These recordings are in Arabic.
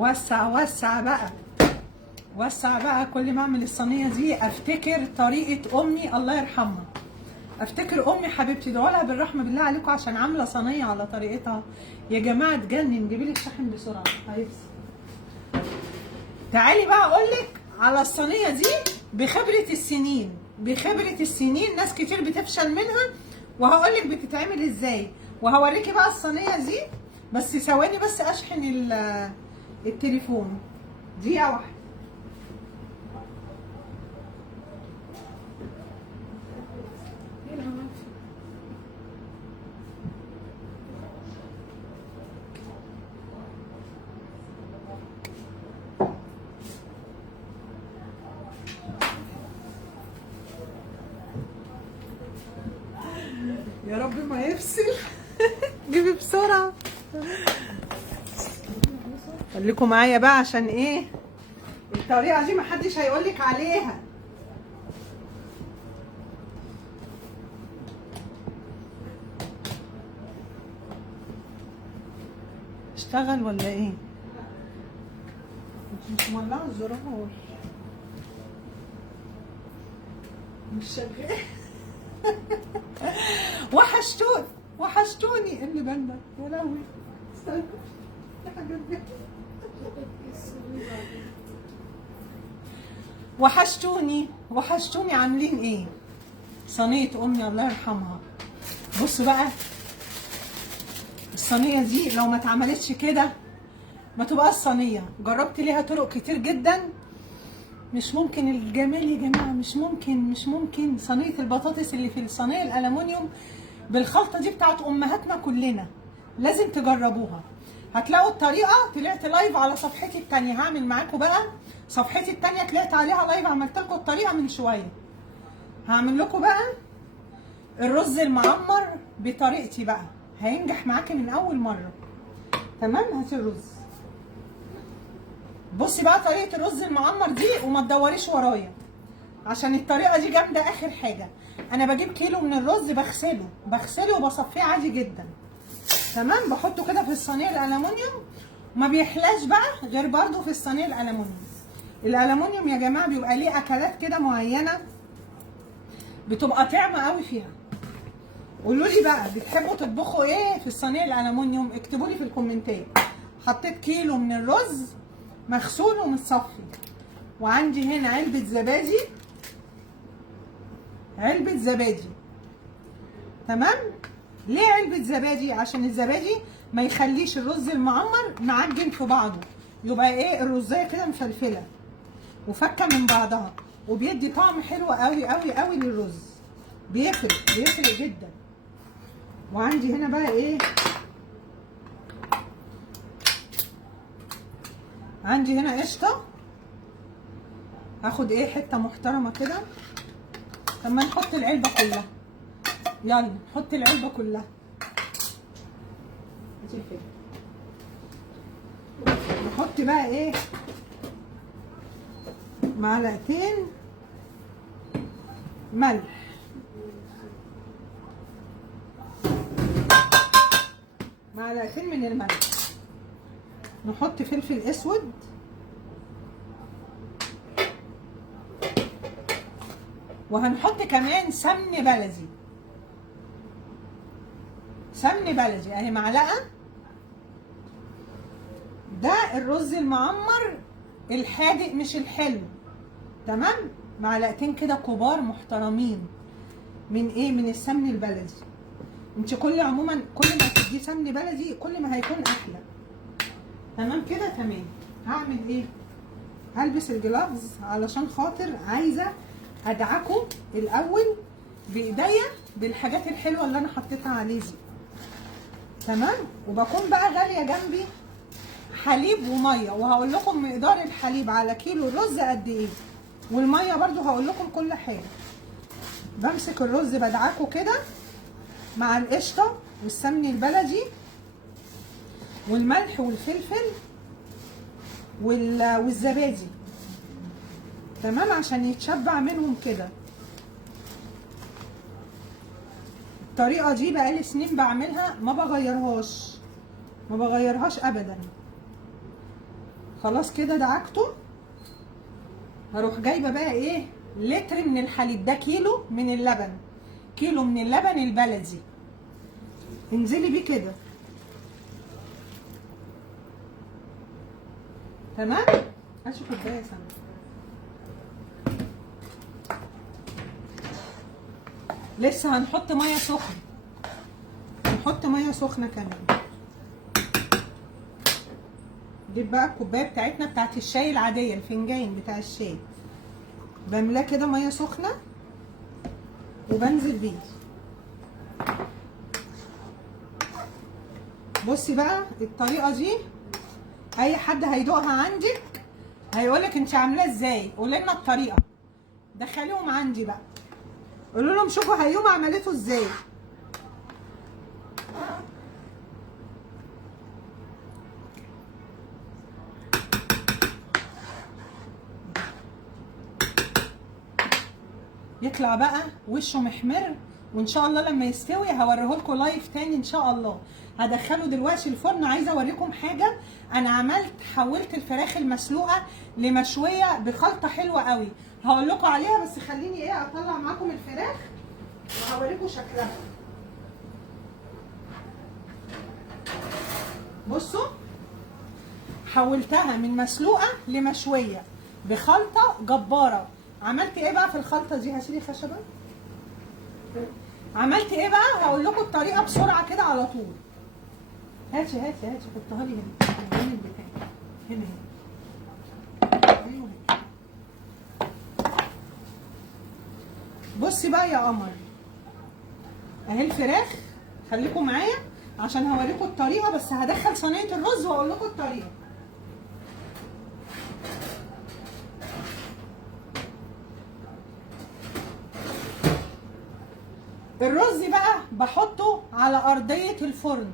وسع وسع بقى، وسع بقى. كل ما اعمل الصينيه دي افتكر طريقه امي الله يرحمها، افتكر امي حبيبتي، ادعوا لها بالرحمه بالله عليكم عشان عامله صينيه على طريقتها. يا جماعه تجنن. جيبي لي الشاحن بسرعه حبيبتي. تعالي بقى اقول لك على الصينيه دي بخبره السنين، بخبره السنين. ناس كتير بتفشل منها، وهقول لك بتتعمل ازاي، وهوريكي بقى الصينيه دي. بس ثواني بس اشحن التليفون دقيقه واحده. يا رب ما يفصل. جيبي بسرعه. خليكم معايا بقى عشان ايه الطريقه دي محدش هيقولك عليها. اشتغل ولا ايه؟ مش مولعه الزرار، مش شغال. وحشتوني وحشتوني اللي بالنا يا لهوي. استنى وحشتوني وحشتوني. عاملين ايه؟ صينيه امي الله يرحمها. بصوا بقى الصينيه دي لو ما اتعملتش كده ما تبقاش صينيه. جربت ليها طرق كتير جدا، مش ممكن الجمال يا جماعه، مش ممكن. صينيه البطاطس اللي في الصينيه الالومنيوم بالخلطه دي بتاعت امهاتنا كلنا، لازم تجربوها. هتلاقوا الطريقه. طلعت لايف على صفحتي التانيه، هعمل معاكم بقى صفحتي التانيه طلعت عليها لايف، عملت لكم الطريقه من شويه. هعمل لكم بقى الرز المعمر بطريقتي بقى، هينجح معاكي من اول مره. تمام. هاتي الرز. بصي بقى طريقه الرز المعمر دي وما تدوريش ورايا عشان الطريقه دي جامده. اخر حاجه انا بجيب كيلو من الرز، بغسله وبصفيه عادي جدا. تمام. بحطه كده في الصينيه الالومنيوم، ما بيحلاش بقى غير برده في الصينيه الالومنيوم. الالومنيوم يا جماعه بيبقى ليه اكلات كده معينه بتبقى طعمه قوي فيها. قولوا لي بقى بتحبوا تطبخوا ايه في الصينيه الالومنيوم؟ اكتبوا لي في الكومنتات. حطيت كيلو من الرز مغسول ومتصفي، وعندي هنا علبه زبادي، علبه زبادي. تمام. ليه علبه زبادي؟ عشان الزبادي ما يخليش الرز المعمر معجن في بعضه، يبقى ايه الرزايه كده مفلفله وفكه من بعضها، وبيدي طعم حلو قوي قوي قوي للرز. بيفرق جدا. وعندي هنا بقى ايه، عندي هنا قشطه. هاخد ايه حته محترمه كده. طب ما نحط العلبه كلها، يلا نحط العلبه كلها. نحط بقى ايه معلقتين ملح، معلقتين من الملح. نحط فلفل اسود، وهنحط كمان سمن بلدي. سمن بلدي اهي معلقه. ده الرز المعمر الحادق مش الحلو. تمام. معلقتين كده كبار محترمين من ايه، من السمن البلدي. انت عموما كل ما تدي سمن بلدي كل ما هيكون احلى. تمام كده. تمام. هعمل ايه، هلبس الجلافز علشان خاطر عايزه ادعكه الاول بايديا بالحاجات الحلوه اللي انا حطيتها عليه دي. تمام. وبكون بقى غاليه جنبي حليب وميه، وهقول لكم مقدار الحليب على كيلو الرز قد ايه، والميه برضو هقول لكم كل حاجه. بمسك الرز بدعكه كده مع القشطه والسمن البلدي والملح والفلفل والزبادي. تمام. عشان يتشبع منهم كده. الطريقه دي بقالي سنين بعملها، ما بغيرهاش ابدا. خلاص كده دعكته. هروح جايبه بقى ايه، لتر من الحليب، ده كيلو من اللبن، كيلو من اللبن البلدي، انزلي بيه كده. تمام. هاتي كوبايه سمنه. لسه هنحط ميه سخنه، هنحط ميه سخنه كمان. دي بقى الكوبايه بتاعتنا بتاعت الشاي العاديه، الفنجان بتاع الشاي، بملاه كده ميه سخنه وبنزل بيه. بصي بقى الطريقه دي اي حد هيدوقها عندك هيقولك انت عاملاه ازاي، قولي لنا الطريقه، دخليهم عندي بقى، قولوا لهم شوفوا هيوم عملته ازاي. يطلع بقى وشه محمر، وان شاء الله لما يستوي هوريهولكوا لايف تاني ان شاء الله. هدخله دلوقتي الفرن. عايزه اوريكم حاجه، انا حولت الفراخ المسلوقه لمشويه بخلطه حلوه قوي، هقول لكم عليها، بس خليني ايه اطلع معاكم الفراخ وهوريكم شكلها. بصوا، حولتها من مسلوقه لمشويه بخلطه جباره. عملت ايه بقى في الخلطه دي؟ هشيلي خشبه. عملت ايه بقى؟ هقول لكم الطريقه بسرعه كده على طول. هاتي حطها لي هنا، الجانب بتاعي هنا ايوه. بصي بقى يا قمر، اهي الفراخ، خليكم معايا عشان هوريكم الطريقه، بس هدخل صينيه الرز واقول لكم الطريقه. الرز بقى بحطه على ارضيه الفرن،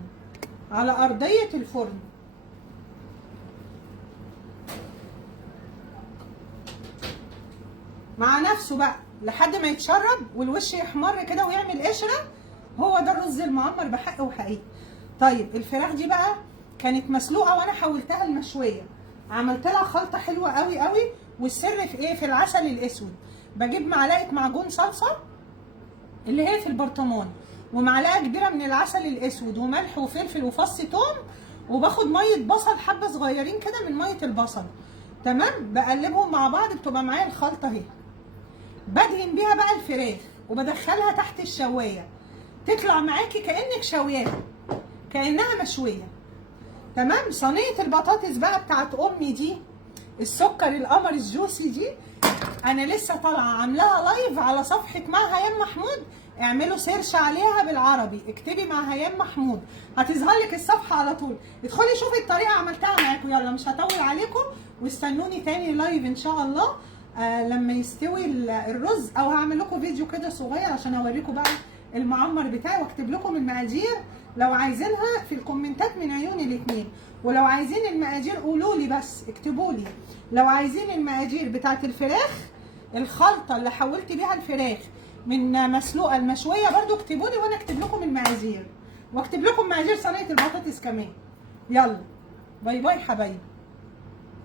على ارضيه الفرن. مع نفسه بقى لحد ما يتشرب والوش يحمر كده ويعمل قشره. هو ده الرز المعمر بحق وحقيقي. طيب الفراخ دي بقى كانت مسلوقه وانا حولتها لمشويه، عملت لها خلطه حلوه قوي قوي. والسر في ايه؟ في العسل الاسود. بجيب معلقه معجون صلصه اللي هي في البرطمان، ومعلقه كبيره من العسل الاسود، وملح وفلفل وفص ثوم، وباخد ميه بصل حبه صغيرين كده من ميه البصل. تمام. بقلبهم مع بعض، بتبقى معايا الخلطه اهي. بدهن بيها بقى الفراخ وبدخلها تحت الشوايه، تطلع معاكي كانك شوياها، كانها مشويه. تمام. صينيه البطاطس بقى بتاعت امي دي، السكر القمر الجوسي دي، انا لسه طالعه عاملاها لايف على صفحه مع هيام محمود. اعملوا سيرش عليها بالعربي، اكتبي مع هيام محمود هتظهر لك الصفحه على طول. ادخلي شوفي الطريقه عملتها معاكم. يلا مش هطول عليكم، واستنوني تاني لايف ان شاء الله لما يستوي الرز، او هعمل لكم فيديو كده صغير عشان اوريكم بقى المعمر بتاعي، واكتب لكم المقادير لو عايزينها في الكومنتات من عيوني الاثنين. ولو عايزين المقادير قولوا لي، بس اكتبوا لي لو عايزين المقادير بتاعت الفراخ، الخلطه اللي حولت بيها الفراخ من مسلوقه لمشويه، برده اكتبوا لي وانا اكتب لكم المقادير، واكتب لكم مقادير صينيه البطاطس كمان. يلا باي باي حبايبي.